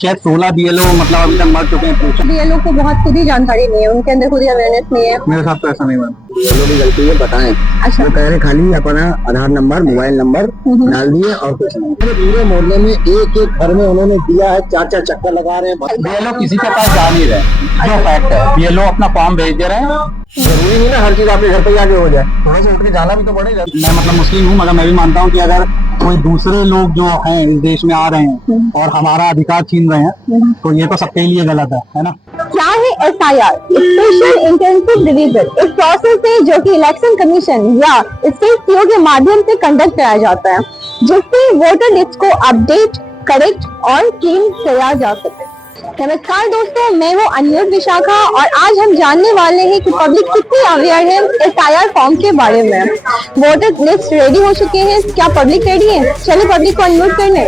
शायद 16 बीएलओ मतलब अभी तक मर चुके हैं। बीएलओ को बहुत खुद ही जानकारी नहीं है, उनके अंदर खुद ही अवेयरनेस नहीं है। मेरे साथ तो ऐसा नहीं हुआ। बीएलओ की गलती है, बताएं। अच्छा। वो कह रहे खाली अपना आधार नंबर मोबाइल नंबर डाल दिए और कुछ नहीं। पूरे मोहल्ले में एक एक घर में उन्होंने दिया है, 4-4 चक्कर लगा रहे हैं। बीएलओ किसी के पास जा नहीं रहे, जो फैक्ट है। बीएलओ अपना फॉर्म भेज दे रहे हैं। जरूरी नहीं ना हर चीज आपके घर पे जाके हो जाए, थोड़ा सा उठ के जाना भी तो पड़ेगा। मैं मतलब मुस्लिम हूँ, मगर मैं भी मानता हूँ कि अगर कोई दूसरे लोग जो हैं इस देश में आ रहे हैं और हमारा अधिकार छीन रहे हैं, तो ये तो सबके लिए गलत है ना। क्या है SIR, स्पेशल इंटेंसिव रिवीजन? एक प्रोसेस है जो कि इलेक्शन कमीशन या स्टेट सीओ के माध्यम से कंडक्ट कराया जाता है, जिससे वोटर लिस्ट को अपडेट, करेक्ट और क्लीन किया जा सके। नमस्कार दोस्तों, मैं हूँ अनिरुद्ध विशाखा और आज हम जानने वाले हैं कि पब्लिक कितनी अवेयर है SIR फॉर्म के बारे में। वोटर लिस्ट रेडी हो चुके हैं, क्या पब्लिक रेडी है? चलिए पब्लिक को अनम्यूट करने।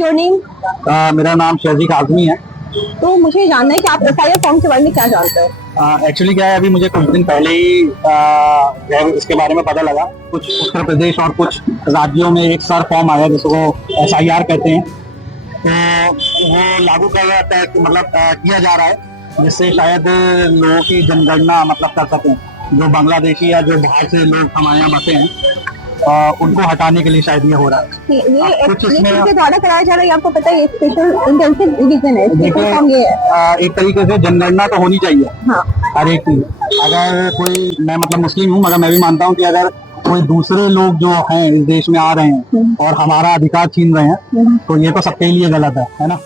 Your name? मेरा नाम शहजीक आजमी है। तो मुझे जानना है कि आप SIR फॉर्म के बारे में क्या जानते हो? एक्चुअली क्या है, अभी मुझे कुछ दिन पहले ही इसके बारे में पता लगा। कुछ उत्तर प्रदेश और कुछ राज्यों में एक सर फॉर्म आया जिसको SIR कहते हैं, तो वो लागू कर मतलब किया जा रहा है, जिससे शायद लोगों की जनगणना मतलब कर सकें। जो बांग्लादेशी या जो बाहर से लोग हमारे यहाँ बसे हैं, उनको हटाने के लिए शायद ये हो रहा है। ये कुछ इसमें किसके द्वारा कराया जा रहा है, आपको पता है? स्पेशल इंटेंसिव रिवीजन है, देखिए, फॉर्म ये है। एक तरीके से जनगणना तो होनी चाहिए हाँ। हर एक की। अगर कोई, मैं मतलब मुस्लिम हूँ, मगर मैं भी मानता हूँ कि अगर कोई दूसरे लोग जो हैं इस देश में आ रहे हैं और हमारा अधिकार छीन रहे हैं, तो ये तो सबके लिए गलत है ना।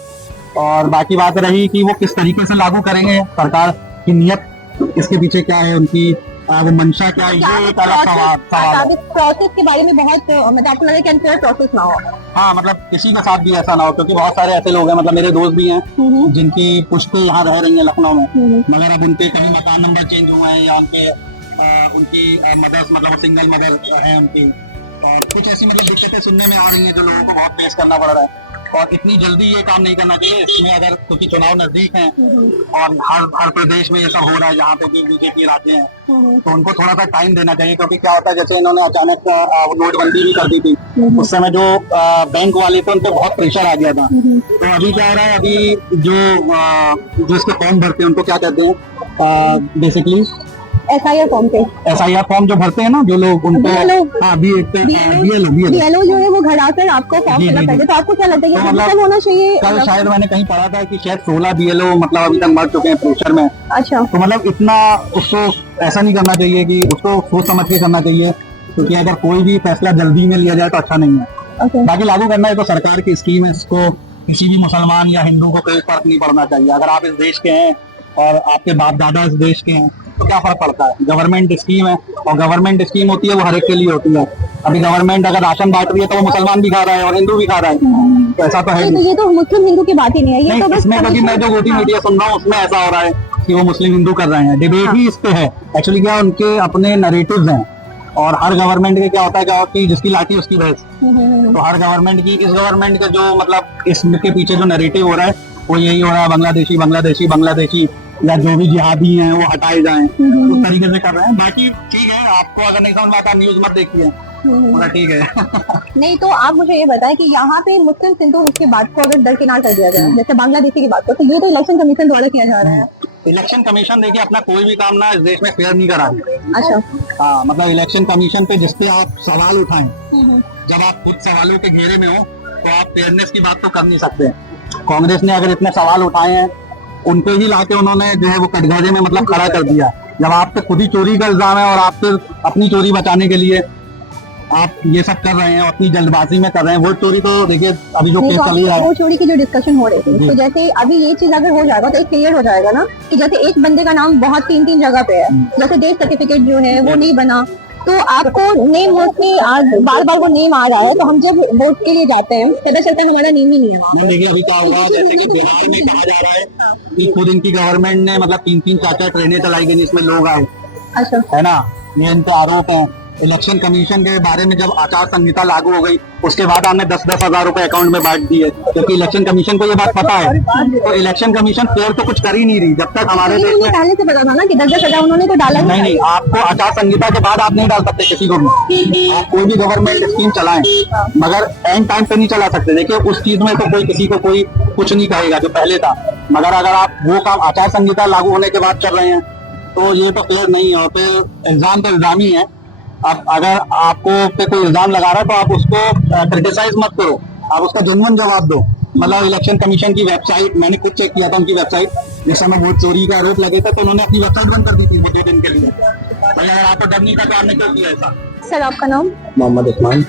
और बाकी बात रही कि वो किस तरीके से लागू करेंगे, सरकार की नियत इसके पीछे क्या है, उनकी वो मंशा क्या है, ये एक अलग सवाल है। प्रोसेस के बारे में बहुत मतलब आपको लगा कि अनफेयर प्रोसेस ना हो। हाँ, मतलब किसी के साथ भी ऐसा ना हो, क्योंकि बहुत सारे ऐसे लोग हैं, मतलब मेरे दोस्त भी हैं जिनकी पुश्तें यहाँ रह रही हैं लखनऊ में, मगर अब उनके कहीं मकान नंबर चेंज हुए हैं या उनके उनकी मदर्स मतलब सिंगल मदर है उनकी, और कुछ ऐसी मतलब दिक्कतें सुनने में आ रही हैं जो लोगों को बहुत फेस करना पड़ रहा है। और इतनी जल्दी ये काम नहीं करना चाहिए। इसमें अगर क्योंकि चुनाव नजदीक हैं और हर प्रदेश में ये सब हो रहा है जहाँ पे भी बीजेपी राज्य हैं, तो उनको थोड़ा सा टाइम देना चाहिए। क्योंकि क्या होता है, जैसे इन्होंने अचानक नोटबंदी भी कर दी थी, उस समय जो बैंक वाले थे उन पर बहुत प्रेशर आ गया था। तो अभी क्या हो रहा है, अभी जो इसके फॉर्म भरते हैं उनको क्या कहते हैं बेसिकली SIR फॉर्म पे? SIR फॉर्म जो भरते हैं ना जो लोग, उनको BLO जो है वो घर आकर आपको फॉर्म फिल करते हैं। तो आपको क्या लगता है कि मतलब होना चाहिए? कल शायद मैंने कहीं पढ़ा था कि शायद 16 बीएलओ मतलब अभी तक मर चुके हैं प्रेशर में। अच्छा। तो मतलब इतना उसको ऐसा नहीं करना चाहिए, कि उसको सोच समझ के करना चाहिए, क्योंकि अगर कोई भी फैसला जल्दी में लिया जाए तो अच्छा नहीं है। बाकी लागू करना है तो सरकार की स्कीम है, इसको किसी भी मुसलमान या हिंदू को कोई फर्क नहीं पड़ना चाहिए। अगर आप इस देश के हैं और आपके बाप दादा इस देश के हैं तो क्या फर्क पड़ता है। गवर्नमेंट स्कीम है, और गवर्नमेंट स्कीम होती है वो हर एक के लिए होती है। अभी गवर्नमेंट अगर राशन बांट रही है तो वो मुसलमान भी खा रहा है और हिंदू भी खा रहा है, तो ऐसा तो है नहीं। ये तो मुस्लिम हिंदू की बात ही नहीं है, ये तो बस इसमें, क्योंकि मैं जो गोदी मीडिया सुन रहा हूँ उसमें ऐसा हो रहा है कि वो मुस्लिम हिंदू कर रहे हैं। डिबेट ही इस पे है। एक्चुअली क्या उनके अपने नैरेटिव्स हैं, और हर गवर्नमेंट के क्या होता है कि जिसकी लाठी उसकी भैंस। तो हर गवर्नमेंट की, इस गवर्नमेंट का जो मतलब इसके पीछे जो नैरेटिव हो रहा है वो यही हो रहा है, बांग्लादेशी बांग्लादेशी बांग्लादेशी, या जो भी जिहादी हैं वो हटाए जाएं, उस तरीके से कर रहे हैं। बाकी ठीक है, आपको अगर नहीं समझ में आता न्यूज मत देखिए, पूरा ठीक है। नहीं तो आप मुझे ये बताएं कि यहाँ पे मुस्लिम हिंदू इसकी बात को अगर दरकिनार कर दिया जाए, जैसे बांग्लादेशी की बात को, तो ये तो इलेक्शन कमीशन द्वारा किया जा रहा है। इलेक्शन कमीशन देखिए अपना कोई भी काम ना इस देश में फेयर नहीं करा रही। अच्छा। हाँ, मतलब इलेक्शन कमीशन पे जिसपे आप सवाल उठाएं, जब आप खुद सवालों के घेरे में हो तो आप फेयरनेस की बात तो कर नहीं सकते। कांग्रेस ने अगर इतने सवाल उठाए हैं, उनपे ही लाके उन्होंने जो है वो कटघरे में मतलब खड़ा कर दिया। जब आप पे खुद ही चोरी का इल्जाम है और आप फिर अपनी चोरी बचाने के लिए आप ये सब कर रहे हैं, अपनी जल्दबाजी में कर रहे हैं। वो चोरी तो देखिए अभी जो केस चल रहा है, वो चोरी की जो डिस्कशन हो रही थी, तो जैसे अभी ये चीज अगर हो जाएगा तो एक क्लियर हो जाएगा ना कि जैसे एक बंदे का नाम बहुत 3-3 जगह पे है, जैसे डेथ सर्टिफिकेट जो है वो नहीं बना, तो आपको नेम मोस्टली बार बार वो नेम आ रहा है, तो हम जब वोट के लिए जाते हैं पता चलता है हमारा नेम ही नहीं है। देखिए अभी क्या होगा, जैसे कि बिहार में कहा जा रहा है कि खुद इनकी गवर्नमेंट ने मतलब 3-3 4-4 ट्रेनें चलाई गई जिसमें लोग आए। अच्छा। है ना, ये इनके आरोप है। इलेक्शन कमीशन के बारे में जब आचार संहिता लागू हो गई उसके बाद आपने 10-10 हजार रुपए अकाउंट में बांट दिए, क्योंकि इलेक्शन कमीशन को ये बात पता है। तो इलेक्शन कमीशन फेयर तो कुछ कर ही नहीं रही जब तक हमारे देश में। पहले से पता था ना कि 10-10 हजार उन्होंने तो डाला नहीं नहीं, आपको आचार संहिता के बाद आप नहीं डाल सकते किसी को भी। आप कोई भी गवर्नमेंट स्कीम चलाएं मगर एंड टाइम पे नहीं चला सकते। देखिए उस चीज में तो कोई किसी को कोई कुछ नहीं कहेगा जो पहले था, मगर अगर आप वो काम आचार संहिता लागू होने के बाद कर रहे हैं तो ये तो फेयर नहीं है। तो इल्जाम तो इल्जाम ही है। अब अगर आपको पे कोई इल्जाम लगा रहा है तो आप उसको क्रिटिसाइज मत करो, आप उसका जेन्युइन जवाब दो। मतलब इलेक्शन कमीशन की वेबसाइट मैंने खुद चेक किया था, उनकी वेबसाइट जिस समय वोट चोरी का आरोप लगे थे तो उन्होंने अपनी वेबसाइट बंद कर दी थी वो 2 दिन के लिए। भाई अगर आपको डर नहीं था तो आपने क्यों किया ऐसा? सर आपका नाम? मोहम्मद उस्मान।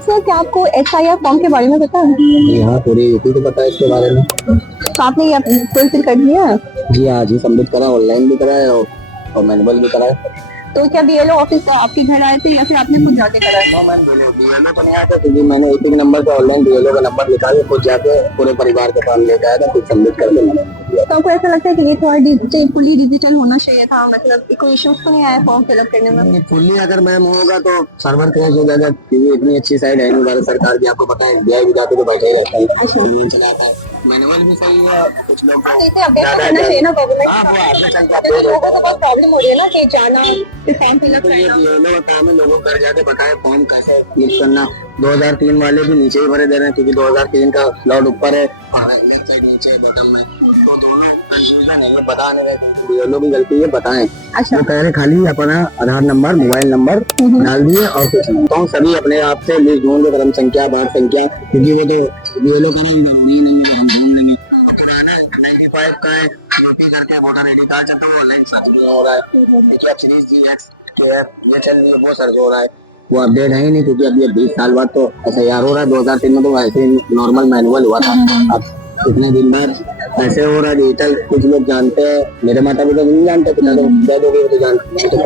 सर क्या आपको SIR फॉर्म के बारे में पता है? यहाँ पूरी यूपी को पता है इसके बारे में। तो आपने ये फुलफिल कर दिया है? जी हाँ जी, सबमिट करा, ऑनलाइन भी करा है और मैनुअल भी करा है। तो क्या BLO ऑफिस आपके घर आए थे या फिर आपने खुद जाके करा है? मैंने BLO तो नहीं आया था क्योंकि मैंने एक नंबर पे ऑनलाइन BLO का नंबर लिखा के खुद जाके पूरे परिवार के साथ लेके आया था, फिर सबमिट करके मैंने उनको दिया। तो आपको ऐसा लगता है कि ये थोड़ा फुली डिजिटल होना चाहिए था? मतलब कोई इश्यूज तो नहीं आया फॉर्म फिलअप करने में? फुल्ली अगर मैम होगा तो सर्वर क्रैश हो जाएगा, क्योंकि इतनी अच्छी साइड है नहीं भारत सरकार की, आपको पता है SBI भी जाके तो बैठा ही रहता है, चलाता है। मैनुअल भी सही है, कुछ लोग इसे अपडेट करना चाहिए ना गवर्नमेंट। हाँ वो आगे चल तो लोगों को बहुत प्रॉब्लम हो रही है ना कि जाना फिर फॉर्म फिलअप करना। BLO काम है, लोगों को घर जाके बताए फॉर्म कैसे फिल करना। 2003 वाले भी नीचे ही भरे दे रहे हैं क्योंकि 2003 का स्लॉट ऊपर है, लेफ्ट साइड नीचे बटन में, तो दोनों कंफ्यूजन है, बता नहीं रहे। BLO की गलती है, बताएं। अच्छा वो कह रहे खाली अपना आधार नंबर, मोबाइल नंबर डाल दिए और कुछ नहीं। तो सभी अपने आप से लिस्ट ढूंढ क्रम संख्या, वार्ड संख्या, क्योंकि वो तो BLO करना भी जरूरी नहीं है, हम ढूंढ लेंगे। पुराना 95 का है, यूपी करके वोटर आईडी कार्ड चलता है, ऑनलाइन सर्च भी हो रहा है। देखिए अब सीरीज GX ये चल रही है, वो सर्च हो रहा है, वो अपडेट है ही नहीं क्योंकि अब ये 20 साल बाद तो SIR हो रहा है। 2003 में तो वैसे नॉर्मल मैनुअल हुआ था, अब इतने दिन बाद ऐसे हो रहा है डिजिटल। कुछ लोग जानते हैं, मेरे माता पिता नहीं जानते, पिता तो कह दोगे तो जानते, तो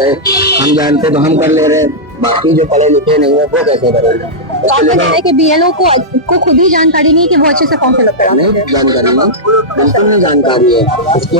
हम जानते तो हम कर ले रहे हैं, बाकी जो पढ़े लिखे नहीं है वो कैसे करेंगे? तो आपको कहना है कि BLO को खुद ही जानकारी नहीं कि वो अच्छे से फॉर्म फिलअप करा? नहीं जानकारी नहीं, बिल्कुल नहीं जानकारी है इसके।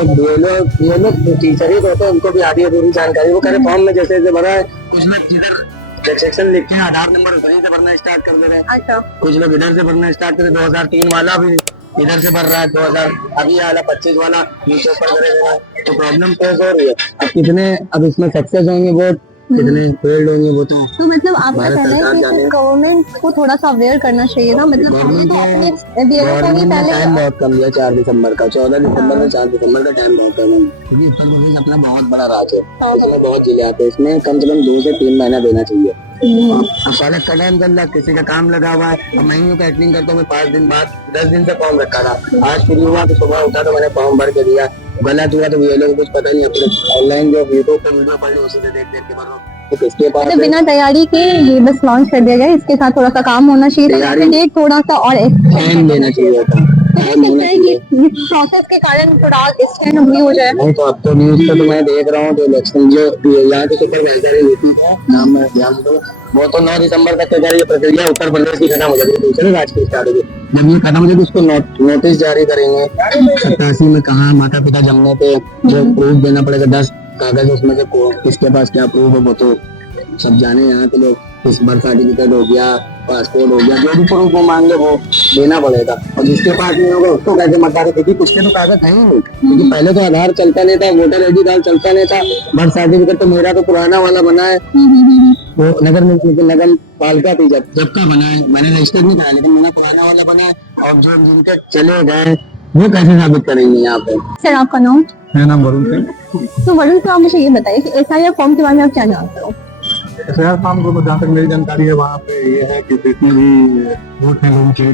BLO टीचर ही होते हैं, उनको भी आधी अधूरी जानकारी। वो कह रहे फॉर्म में जैसे जैसे भरा है, कुछ लोग जिधर सेक्शन लिखे हैं आधार नंबर उधर से भरना स्टार्ट कर दे रहे हैं। अच्छा कुछ लोग इधर से भरना स्टार्ट कर, 2003 वाला भी इधर से भर रहा है, 2000 अभी वाला 25 वाला नीचे ऊपर करेगा, तो प्रॉब्लम फेस हो रही है। अब कितने अब इसमें सक्सेस होंगे वोट, कितने फेल्ड होंगे वो तो मतलब आपका कहना है कि गवर्नमेंट को थोड़ा सा अवेयर करना चाहिए ना? मतलब हमें तो अपने BLO को भी पहले टाइम बहुत कम दिया, 4 दिसंबर का, 14 दिसंबर में 4 दिसंबर का टाइम बहुत कम है। ये उत्तर प्रदेश अपना बहुत बड़ा राज्य है, इसमें बहुत जिले आते हैं, इसमें कम से कम 2 से 3 महीना देना चाहिए। अब कॉलेज का टाइम चल रहा है, किसी का काम लगा हुआ है, अब महीनों का एटनिंग करता हूँ मैं 5 दिन बाद, 10 दिन से फॉर्म रखा था, आज फ्री हुआ तो सुबह उठा तो मैंने फॉर्म भर के दिया। गलत हुआ तो BLO को कुछ पता नहीं, अपने ऑनलाइन जो यूट्यूब पे वीडियो पढ़ ली उसी से देख देख के भर लो। तो किसके पास मतलब बिना तैयारी के ये बस लॉन्च कर दिया गया, इसके साथ थोड़ा सा काम होना चाहिए, डेट थोड़ा सा और टाइम देना चाहिए था। प्रोसेस के कारण थोड़ा एक्सटेंड भी हो जाए। नहीं तो अब तो न्यूज पे तो मैं देख रहा हूँ जो इलेक्शन जो यहाँ के सुपरवाइजर है नाम में ध्यान दो, वो तो 9 दिसंबर तक अगर ये प्रक्रिया उत्तर प्रदेश की खत्म हो जाएगी, दूसरे राज्य की स्टार्ट होगी। जब ये खत्म हो जाएगी उसको नोटिस जारी करेंगे। 87 में कहा माता पिता जमने पे जो प्रूफ देना पड़ेगा, 10 कागज, उसमें से किसके पास क्या प्रूफ है वो तो सब जाने। यहाँ के लोग इस बर्थ सर्टिफिकेट हो गया, पासपोर्ट हो गया, जो भी प्रूफ वो मांगे वो देना पड़ेगा, और जिसके पास नहीं होगा उसको कैसे मता रहे, क्योंकि कुछ के तो कागज है ही नहीं। क्योंकि पहले तो आधार चलता नहीं था, वोटर आईडी कार्ड चलता नहीं था, बर्थ सर्टिफिकेट तो मेरा तो पुराना वाला बना है, वो नगर पालिका थी जब का बना है, मैंने रजिस्टर नहीं कराया, लेकिन मेरा पुराना वाला बना है। और जो जिनके चले गए वो कैसे साबित करेंगे यहाँ पे? सर आपका नाम? मेरा नाम वरुण सिंह। तो वरुण साहब मुझे ये बताइए कि SIR फॉर्म के बारे में आप क्या जानते हो? SIR फॉर्म को जहाँ तक मेरी जानकारी है वहाँ पे ये है कि जितने भी वोट हैं लोगों के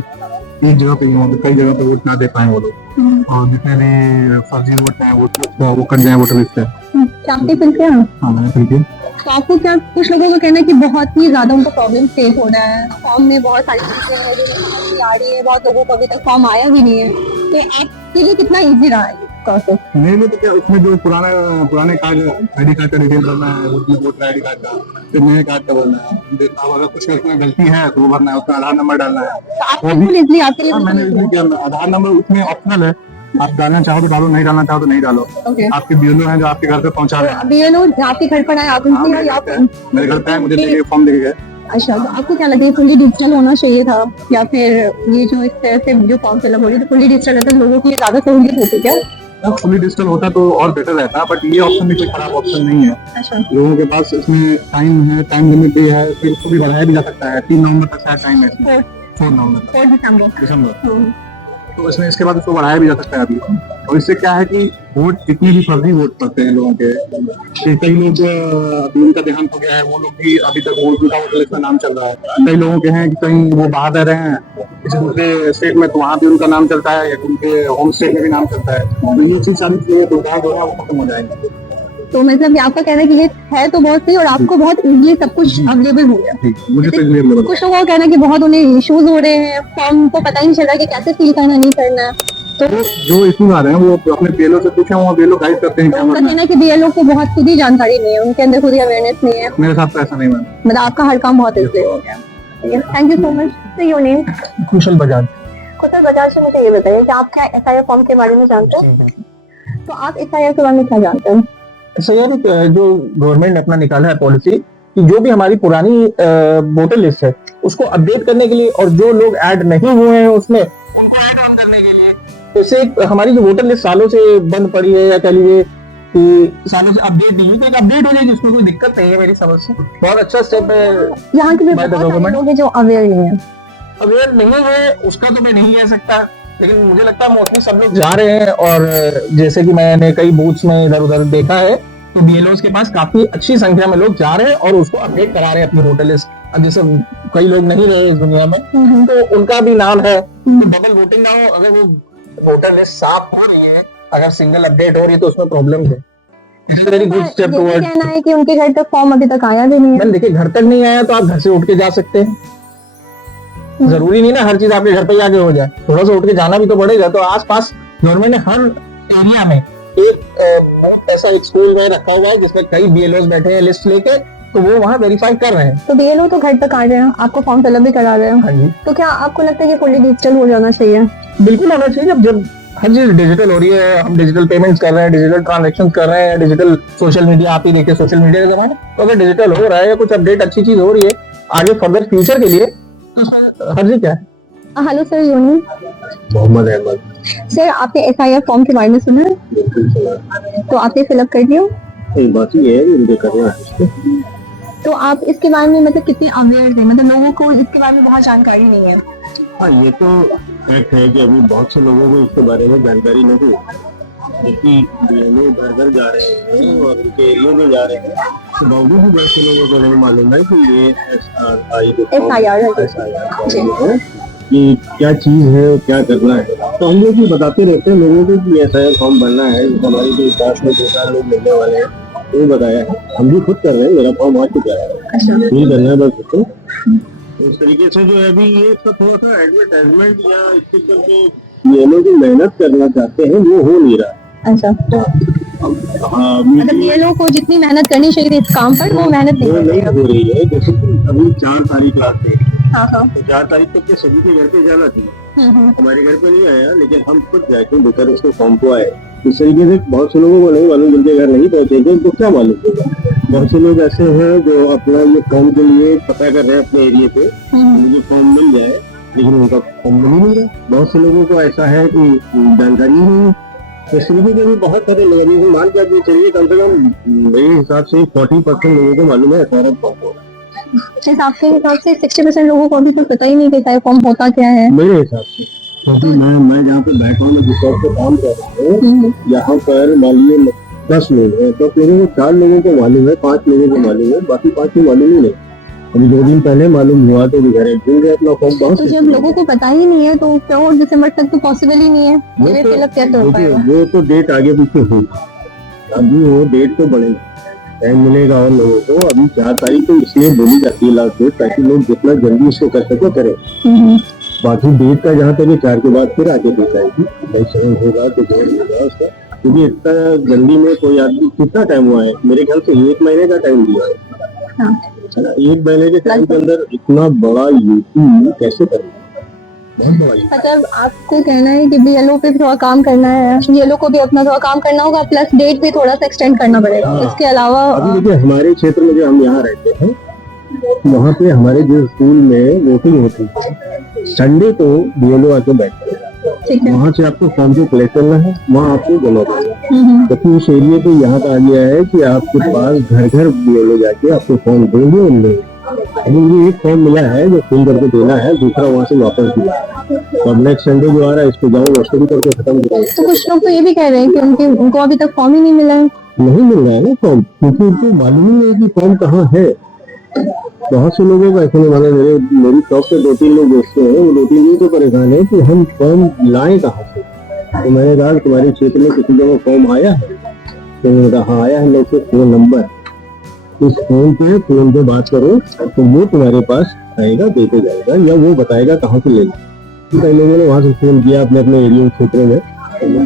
एक जगह पे ही, कई जगह पे वोट ना दे पाए वो लोग, और जितने भी फर्जी वोट हैं वो कट जाए वोटर लिस्ट से। क्या आपने फिल किया? हाँ मैंने फिल किया। तो आपको क्या, कुछ लोगों का कहना है कि बहुत ही ज्यादा उनको प्रॉब्लम फेस हो रहा है, फॉर्म में बहुत सारी चीजें हैं जो नहीं आ रही है, बहुत लोगों को अभी तक फॉर्म आया भी नहीं है, तो आपके लिए कितना इजी रहा है प्रोसेस? नहीं तो क्या उसमें जो पुराने कार्ड आईडी कार्ड का डिटेल भरना है, वोटर आईडी कार्ड का, फिर नए कार्ड का भरना है, अब अगर कुछ उसमें गलती है तो वो भरना है, उसका आधार नंबर डालना है। तो आप बिल्कुल इजीली आपके लिए मैंने आधार नंबर उसमें ऑप्शनल है, आप डालना चाहो तो डालो, नहीं डालना चाहो तो नहीं डालो। ओके, आपके बीएलओ हैं जो आपके घर पे पहुंचा रहे हैं। अभी ये लोग आपके घर पर आए, आप उनसे या आप मेरे घर पे आए, मुझे लेके फॉर्म लेके गए। अच्छा, तो आपको क्या लगे फुली डिजिटल होना चाहिए था, या फिर ये जो इस तरह से जो फॉर्म फिलअप हो रही है तो फुली डिजिटल रहता, लोगों की ज्यादा सहूलियत होती क्या? फुली डिजिटल होता तो और बेटर रहता, बट ये ऑप्शन भी कोई खराब ऑप्शन नहीं है। अच्छा, लोगों के पास इसमें टाइम है, टाइम लिमिट भी है, फिर इसको भी बढ़ाया भी जा सकता है। 3 नवंबर तक शायद टाइम है इसमें। 4 नवंबर 4 दिसंबर। दिसंबर, तो इसमें इसके बाद इसको बढ़ाया भी जा सकता है अभी। और इससे क्या है कि वोट इतनी भी फर्जी वोट करते हैं लोगों के कि कई लोग अभी उनका देहांत हो गया है, वो लोग भी अभी तक वोट उनका वोटर लिस्ट में नाम चल रहा है। कई लोगों के हैं कि कहीं वो बाहर रह रहे हैं किसी दूसरे स्टेट में, तो वहाँ भी उनका नाम चलता है, या उनके होम स्टेट में भी नाम चलता है। तो ये चीज सारी चीजें दुविधा जो है वो खत्म हो जाएंगी। तो मतलब ये आपका कहना है कि ये है तो बहुत सही, और आपको बहुत इजीली सब कुछ अवेलेबल हो गया। मुझे तो इसलिए लगा। कुछ लोगों का कहना है कि बहुत उन्हें इश्यूज हो रहे हैं, फॉर्म को पता ही नहीं चल रहा कि कैसे फिल करना नहीं करना है, तो जो इशू आ रहे हैं वो अपने बीएलओ से पूछे, वो बीएलओ गाइड करते हैं क्या उनका करना है। कहना है कि बीएलओ को बहुत खुद ही जानकारी नहीं है, उनके अंदर खुद ही अवेयरनेस नहीं है। मेरे साथ तो ऐसा नहीं है। मतलब आपका हर काम बहुत इजी हो गया। Thank you so much. Your name? Kushal Bajaj. Kushal Bajaj से मुझे ये बताइए कि आप क्या एसआईआर फॉर्म के बारे में जानते हैं? तो आप एसआईआर के बारे में क्या जानते हैं? एसआईआर जो गवर्नमेंट ने अपना निकाला है पॉलिसी कि जो भी हमारी पुरानी वोटर लिस्ट है उसको अपडेट करने के लिए, और जो लोग ऐड नहीं हुए हैं उसमें उनको ऐड ऑन करने के लिए। जैसे हमारी जो वोटर लिस्ट सालों से बंद पड़ी है, या कह लीजिए कि सालों से अपडेट नहीं हुई, तो एक अपडेट हो जाए जिसमें कोई दिक्कत नहीं है मेरी समझ से। बहुत अच्छा स्टेप है। यहाँ के भी By the बहुत सारे government. लोग हैं जो अवेयर नहीं है। अवेयर नहीं है उसका तो मैं नहीं कह सकता, लेकिन मुझे लगता है मोस्टली सब लोग जा रहे हैं। और जैसे कि मैंने कई बूथ्स में इधर उधर देखा है तो बीएलओस के पास काफी अच्छी संख्या में लोग जा रहे हैं और उसको अपडेट करा रहे हैं अपनी वोटर लिस्ट। अब जैसे कई लोग नहीं रहे इस दुनिया में तो उनका भी नाम है, तो डबल वोटिंग ना हो। अगर वो वोटर लिस्ट साफ हो रही है, अगर सिंगल अपडेट हो रही है तो उसमें प्रॉब्लम है। वेरी गुड स्टेप ये भी टुवर्ड। कहना है कि उनके घर तक फॉर्म अभी तक आया भी नहीं है। मैंने देखिए घर तक नहीं आया तो आप घर से उठ के जा सकते हैं। जरूरी नहीं ना हर चीज आपके घर पे ही आगे हो जाए, थोड़ा सा उठ के जाना भी तो पड़ेगा। तो आसपास गवर्नमेंट ने हर एरिया में एक बूथ ऐसा एक स्कूल में रखा हुआ है जिसमें कई बीएलओस बैठे हैं लिस्ट लेके, तो वो वहाँ वेरीफाई कर रहे हैं। तो बीएलओ तो घर तक आ रहे हैं, आपको फॉर्म फिलअप भी करा रहे हैं। हाँ जी, तो क्या आपको लगता है कि फुली डिजिटल हो जाना चाहिए? बिल्कुल होना चाहिए। जब हर चीज डिजिटल हो रही है, हम डिजिटल पेमेंट्स कर रहे हैं, डिजिटल ट्रांजेक्शन कर रहे हैं, डिजिटल सोशल मीडिया, आप ही देखिए सोशल मीडिया का जमाना, तो अगर डिजिटल हो रहा है या कुछ अपडेट अच्छी चीज हो रही है आगे फर्दर फ्यूचर के लिए, तो हर चीज क्या है। हेलो सर, यूनी मोहम्मद अहमद। सर, आपने एसआईआर फॉर्म के बारे में सुना है? तो आपने फिलअप कर दिया? बात ये है कि करना है। तो आप इसके बारे में मतलब कितने अवेयर थे? मतलब लोगों को इसके बारे में बहुत जानकारी नहीं है। हाँ, ये तो फैक्ट है कि अभी बहुत से लोगों को इसके बारे में जानकारी नहीं है, क्योंकि बीएलओ घर घर जा रहे हैं और उनके एरिया में जा रहे हैं, तो बावजूद भी बहुत से लोगों को नहीं मालूम है कि ये एसआईआर है कि क्या चीज है और क्या करना है। तो हम लोग भी बताते रहते हैं लोगों को कि ऐसा फॉर्म भरना है। हमारी जो पास में 2-4 लोग मिलने वाले हैं वो बताया है, हम भी खुद कर रहे हैं, मेरा फॉर्म आ चुका है, फिल करना है बस उसको। इस तरीके से जो है अभी ये सब थोड़ा सा एडवर्टाइजमेंट या इसके करके ये लोग जो मेहनत करना चाहते हैं वो हो नहीं रहा। अच्छा, हाँ, मतलब बीएलओ को जितनी मेहनत करनी चाहिए थी इस काम पर वो मेहनत नहीं वो कर रही नहीं है। हो रही है। जैसे कि अभी 4 तारीख लास्ट है, हाँ हाँ। तो 4 तारीख तक के सभी के घर पे जाना चाहिए। हमारे घर पे नहीं आया, लेकिन हम खुद जाके लेकर उसको फॉर्म को आए। इस तरीके से बहुत से लोगों को नहीं मालूम, जिनके घर नहीं पहुंचेंगे उनको क्या मालूम होगा। बहुत से लोग ऐसे हैं जो अपना ये फॉर्म के लिए पता कर रहे हैं अपने एरिया पे, मुझे फॉर्म मिल जाए, लेकिन उनका फॉर्म मिल नहीं रहा। बहुत से लोगों को ऐसा है कि जानकारी ही नहीं है। इस तरीके के भी बहुत सारे लोग अभी मान के आप चलिए कम से कम मेरे हिसाब से 40% लोगों को मालूम है फॉर्म को। आपके हिसाब से 60% लोगों को अभी तो पता ही नहीं कि एसआईआर फॉर्म होता क्या है। मेरे हिसाब से, क्योंकि मैं जहाँ पे बैठा हूँ, मैं जिस शॉप पे काम कर रहा हूँ, यहाँ पर मान लीजिए 10 लोग हैं, तो मेरे को 4 लोगों को मालूम है, 5 लोगों को मालूम है, बाकी 5 को मालूम ही नहीं। अभी 2 दिन पहले मालूम हुआ तो घर दिन गए अपना फॉर्म बहुत। तो जब लोगों को पता ही नहीं है तो 4 दिसंबर तक तो पॉसिबल ही नहीं है, ये फिलअप कैसे हो पाएगा? वो तो डेट आगे पीछे हुई, अभी वो डेट तो बढ़ेगा, टाइम मिलेगा और लोगों को। अभी 4 तारीख तो इसलिए बोली जाती है लास्ट डेट, ताकि लोग जितना जल्दी इसको कर सके करें। बाकी डेट का जहाँ तक 4 के बाद फिर आगे देख आएगी, भाई सेवन होगा तो जोड़ होगा उसका, क्योंकि इतना जल्दी में कोई आदमी कितना टाइम हुआ है, मेरे ख्याल से 1 महीने का टाइम दिया है। 1 महीने के टाइम के अंदर इतना बड़ा यूपी कैसे करेगा? बहुत बवाली। मतलब आपको कहना है कि बीएलओ पे थोड़ा काम करना है, बीएलओ को भी अपना थोड़ा काम करना होगा, प्लस डेट भी थोड़ा सा एक्सटेंड करना पड़ेगा। हाँ। इसके अलावा अभी देखिए हमारे क्षेत्र में जो हम यहाँ रहते हैं, वहाँ पे हमारे जो स्कूल में वोटिंग होती है, संडे को बीएलओ आके बैठते हैं, ठीक है। वहाँ से आपको फॉर्म को कलेक्ट करना है, वहाँ आपको जमा करना है। तो उस एरिया पे यहाँ कहा गया है कि आपके पास घर घर बीएलओ जाके आपको फॉर्म देंगे और लेंगे। अभी मुझे एक फॉर्म मिला है जो फिल करके देना है, दूसरा वहाँ से वापस दिया। तो अब नेक्स्ट संडे जो आ रहा है इसको जाऊंगा, उसको भी करके खत्म करूंगा। तो कुछ लोग तो ये भी कह रहे हैं कि उनको अभी तक फॉर्म ही नहीं मिला है। नहीं मिल रहा है ना फॉर्म, क्योंकि उनको मालूम ही नहीं है कि फॉर्म कहाँ है। बहुत से लोगों को ऐसे नहीं मालूम। मेरी शॉप पे 2-3 लोग बेचते हैं, वो 2-3 दिन तो परेशान है कि हम फॉर्म लाएं कहाँ से। तो मैंने कहा तुम्हारे क्षेत्र में किसी जगह फॉर्म आया है? तो उन्होंने कहा हाँ आया है, लेके फोन नंबर, इस फोन पे बात करो तो वो तुम्हारे पास आएगा, देके जाएगा, या वो बताएगा कहाँ से लेना। तो लोगों ने वहां से फोन किया अपने अपने एरिया क्षेत्र में,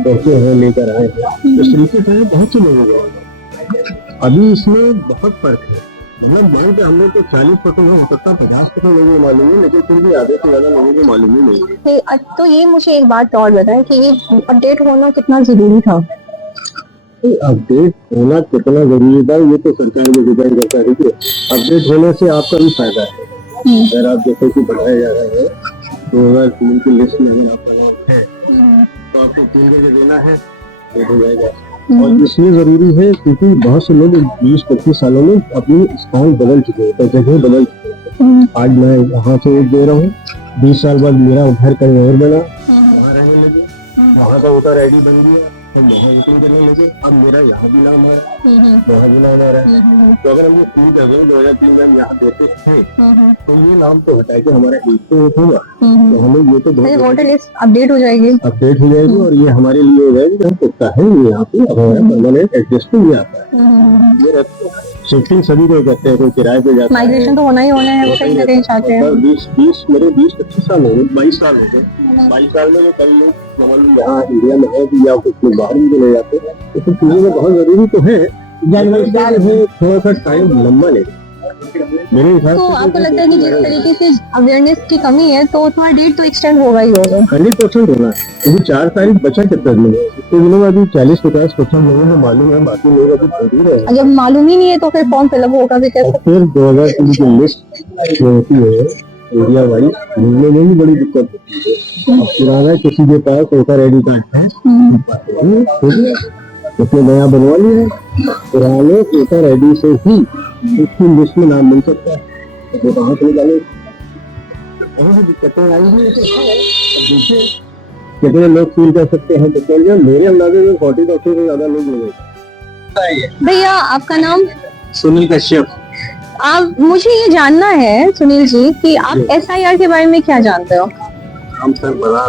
पहुंचे हैं, लेकर आए हैं। इस तरीके से बहुत से लोगों को अभी इसमें बहुत फर्क है। मतलब मान के हम लोग को 40% हो सकता है, 50% लोगों को मालूम है, लेकिन फिर भी आधे से ज्यादा लोगों को मालूम ही नहीं है। तो ये मुझे एक बात और बताएं कि ये अपडेट होना कितना जरूरी था। अपडेट होना कितना जरूरी था ये तो सरकार को डिपेंड करता है। देखिए अपडेट होने से आपका भी फायदा है। अगर आप जैसे कि बढ़ाया जा रहा है 2003 की लिस्ट में अगर आपका नाम है तो आपको 3 बजे देना है, हो जाएगा। और इसलिए जरूरी है क्योंकि बहुत से लोग 20-25 सालों में अपनी स्थान बदल चुके हैं, जगह बदल चुके हैं। आज मैं यहाँ से वोट दे रहा हूँ, 20 साल बाद मेरा घर कहीं और बना, वहाँ रहने लगे, वहाँ का वोटर आईडी बन गया, हम वहाँ वोटिंग करने लगे, अब मेरा यहाँ भी नाम आ रहा है, वहाँ भी नाम आ रहा है। तो अगर हम ये 3 जगह 2003 में हम यहाँ देते थे तो ये नाम तो हटा के हमारा एक तो वोट होगा, तो हमें ये तो वोटर लिस्ट अपडेट हो जाएगी और ये हमारे लिए हो जाएगी कि हम पक्का है ये यहाँ पे अब हमारा परमानेंट एड्रेस पे ये आता है। ये शिफ्टिंग सभी को करते हैं, कोई किराए पे जाता है, माइग्रेशन तो होना ही होना है, वो कहीं ना कहीं चाहते हैं। 20-25 साल हो गए, 22 साल हो गए। 22 साल में जो कई लोग यहाँ इंडिया में है या कुछ लोग बाहर भी चले जाते हैं, तो सब चीजों में बहुत जरूरी तो है, थोड़ा सा टाइम लंबा लेगा मेरे हिसाब से। तो आपको लगता है कि जिस तरीके से अवेयरनेस की कमी है तो थोड़ा डेट तो एक्सटेंड होगा ही होगा। 100% होना है, क्योंकि 4 तारीख बचा कितना दिन है, तो दिनों में अभी 40-50% लोगों को मालूम है, बाकी लोग अभी भूल ही रहे हैं। जब मालूम ही नहीं है तो फिर फॉर्म फिलअप होगा भी कैसे? फिर 2003 की लिस्ट जो होती है एरिया वाइज मिलने में भी बड़ी दिक्कत होती है। अब पुराना किसी के पास वोटर आईडी कार्ड है, उसने नया बनवा लिया है, पुराने वोटर आईडी से ही उसकी लिस्ट में नाम मिल सकता है, तो कहाँ से निकाले? और दिक्कतें आएंगी। देखिए कितने लोग फील कर सकते हैं, तो मेरे अंदाजे में 40% से ज्यादा लोग मिलेंगे। भैया आपका नाम? सुनील कश्यप। आप, मुझे ये जानना है सुनील जी कि आप एसआईआर के बारे में क्या जानते हो? हम सर बता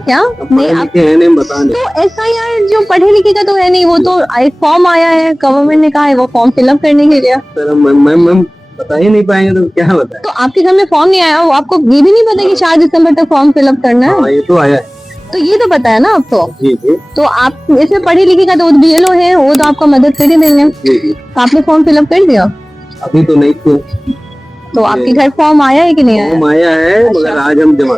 क्या नहीं आप नहीं बता तो एसआईआर जो पढ़े लिखे का तो है नहीं, वो तो एक फॉर्म आया है, गवर्नमेंट ने कहा है वो फॉर्म फिलअप करने के लिए। सर मैम बता ही नहीं पाएंगे तो क्या बताएं। तो आपके घर में फॉर्म नहीं आया, वो आपको ये भी नहीं पता कि 4 दिसंबर तक फॉर्म फिलअप करना है? ये तो आया है, तो ये तो पता है ना आपको। जी जी। तो आप इसमें पढ़े लिखे का तो बीएलओ है, वो तो आपका मदद कर ही देंगे। तो आपने फॉर्म फिलअप कर दिया? अभी तो नहीं किया। तो आपके घर फॉर्म आया है कि नहीं आया? फॉर्म आया है, मगर आज हम जमा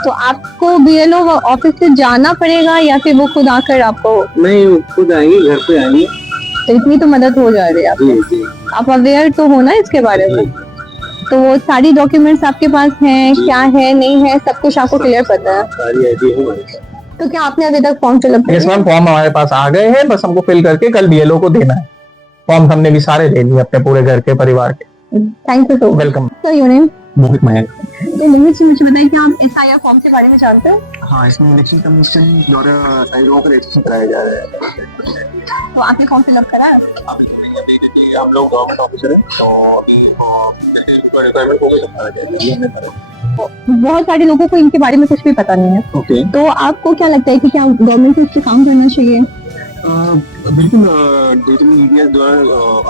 तो आपको बीएलओ ऑफिस से जाना पड़ेगा या फिर वो खुद आकर आपको? नहीं, खुद आएंगे, घर पे आएंगे। तो इतनी तो मदद हो जा रही है आपको। आप अवेयर तो हो ना इसके बारे में? तो वो सारी डॉक्यूमेंट्स आपके पास हैं, क्या है नहीं है सब कुछ आपको क्लियर पता है? सारी आईडी है। तो क्या आपने अभी तक form fill up yes ma'am, form हमारे पास आ गए हैं, बस हमको फिल करके कल बीएलओ को देना है। फॉर्म हमने भी सारे ले लिए अपने पूरे घर के परिवार के। Thank you so much. Welcome. Sir your name? Mohit Mayank. तो मोहित जी मुझे बताइए कि आप एसआईआर फॉर्म के बारे में जानते हैं? हाँ, इसमें इलेक्शन कमीशन द्वारा सारी लोगों का रजिस्ट्रेशन कराया जा रहा है। तो आपने फॉर्म फिलअप करा है? अभी हम लोग गवर्नमेंट ऑफिसर हैं, तो अभी जैसे रिक्वायरमेंट हो गई तो भरा जाएगा। बहुत सारे लोगों को इनके बारे में कुछ भी पता नहीं है। ओके। तो आपको क्या लगता है कि क्या गवर्नमेंट को इस पे काम करना चाहिए? बिल्कुल डिजिटल मीडिया द्वारा